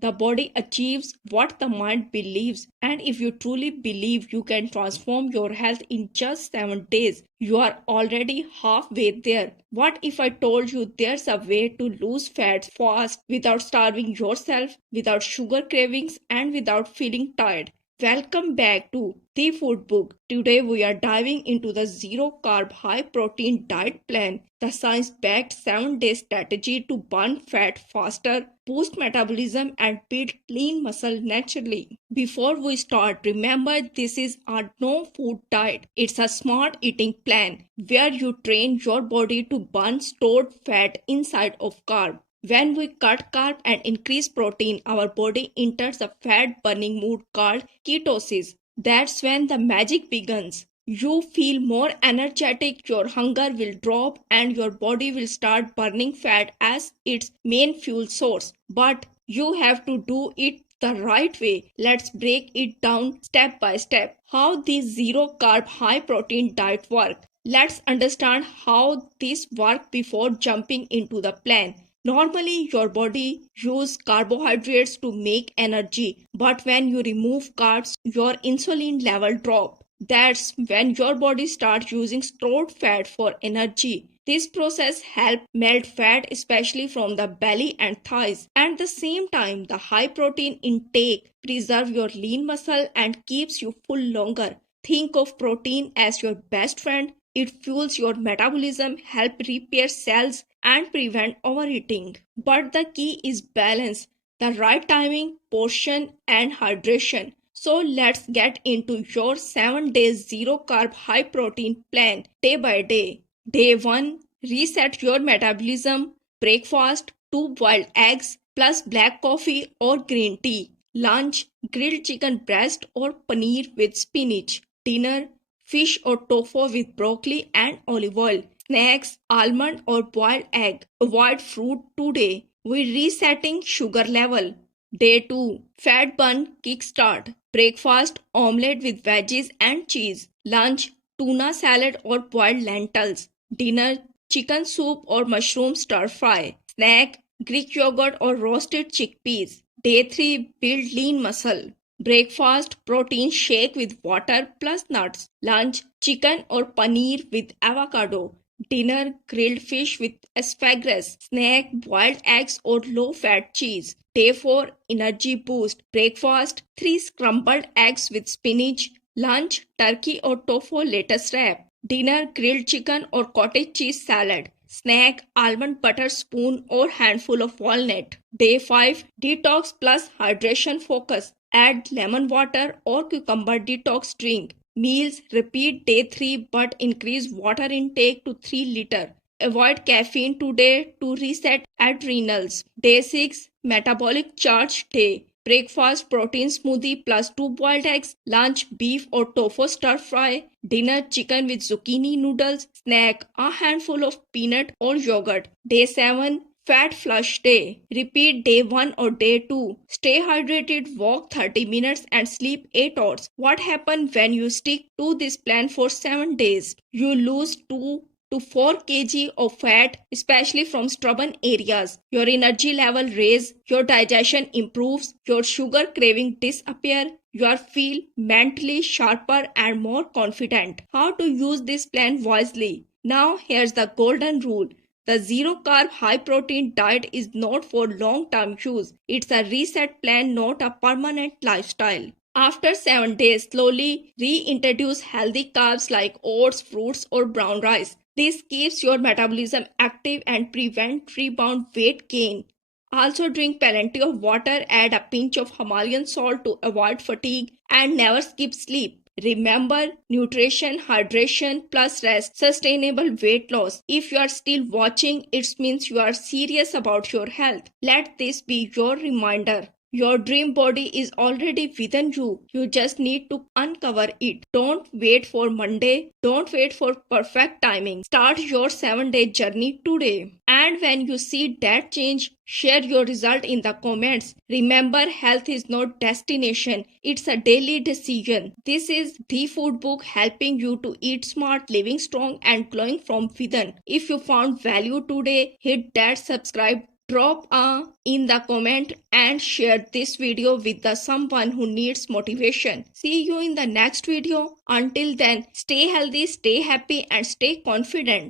The body achieves what the mind believes, and if you truly believe you can transform your health in just 7 days, you are already halfway there. What if I told you there's a way to lose fat fast without starving yourself, without sugar cravings, and without feeling tired? Welcome back to The Food Book. Today we are diving into the zero carb high protein diet plan, the science backed 7-day strategy to burn fat faster, boost metabolism, and build lean muscle naturally. Before we start, remember this is a no food diet. It's a smart eating plan where you train your body to burn stored fat inside of carb. When we cut carb and increase protein, our body enters a fat burning mood called ketosis. That's when the magic begins. You feel more energetic, your hunger will drop, and your body will start burning fat as its main fuel source. But you have to do it the right way. Let's break it down step by step. How this zero carb high protein diet works. Let's understand how this works before jumping into the plan. Normally, your body uses carbohydrates to make energy, but when you remove carbs, your insulin level drops. That's when your body starts using stored fat for energy. This process helps melt fat, especially from the belly and thighs. At the same time, the high protein intake preserves your lean muscle and keeps you full longer. Think of protein as your best friend. It fuels your metabolism, helps repair cells, and prevent overeating. But the key is balance, the right timing, portion, and hydration. So let's get into your 7 days zero carb high protein plan day by day. Day 1, reset your metabolism. Breakfast, 2 boiled eggs plus black coffee or green tea. Lunch, grilled chicken breast or paneer with spinach. Dinner, fish or tofu with broccoli and olive oil. Snacks, almond or boiled egg. Avoid fruit today. We're resetting sugar level. Day 2, fat burn kickstart. Breakfast, omelette with veggies and cheese. Lunch, tuna salad or boiled lentils. Dinner, chicken soup or mushroom stir fry. Snack, Greek yogurt or roasted chickpeas. Day 3, build lean muscle. Breakfast, protein shake with water plus nuts. Lunch, chicken or paneer with avocado. Dinner, grilled fish with asparagus. Snack, boiled eggs or low-fat cheese. Day 4, energy boost. Breakfast, 3 scrambled eggs with spinach. Lunch, turkey or tofu lettuce wrap. Dinner, grilled chicken or cottage cheese salad. Snack, almond butter spoon or handful of walnut. Day 5, detox plus hydration focus. Add lemon water or cucumber detox drink. Meals, repeat day 3 but increase water intake to 3 liter. Avoid caffeine today to reset adrenals. Day 6, metabolic charge day. Breakfast, protein smoothie plus 2 boiled eggs. Lunch, beef or tofu stir fry. Dinner, chicken with zucchini noodles. Snack, a handful of peanut or yogurt. Day 7, fat flush day. Repeat day 1 or day 2. Stay hydrated, walk 30 minutes and sleep 8 hours. What happens when you stick to this plan for 7 days? You lose 2 to 4 kg of fat, especially from stubborn areas. Your energy level raise, your digestion improves, your sugar craving disappear, you feel mentally sharper and more confident. How to use this plan wisely? Now here's the golden rule. The zero carb high protein diet is not for long term use. It's a reset plan, not a permanent lifestyle. After 7 days, slowly reintroduce healthy carbs like oats, fruits, or brown rice. This keeps your metabolism active and prevents rebound weight gain. Also drink plenty of water, add a pinch of Himalayan salt to avoid fatigue, and never skip sleep. Remember, nutrition, hydration plus rest, sustainable weight loss. If you are still watching, it means you are serious about your health. Let this be your reminder. Your dream body is already within you. You just need to uncover it. Don't wait for Monday. Don't wait for perfect timing. Start your 7-day journey today. And when you see that change, share your result in the comments. Remember, health is not destination. It's a daily decision. This is The Food Book, helping you to eat smart, living strong and glowing from within. If you found value today, hit that subscribe Drop a in the comment and share this video with the someone who needs motivation. See you in the next video. Until then, stay healthy, stay happy and stay confident.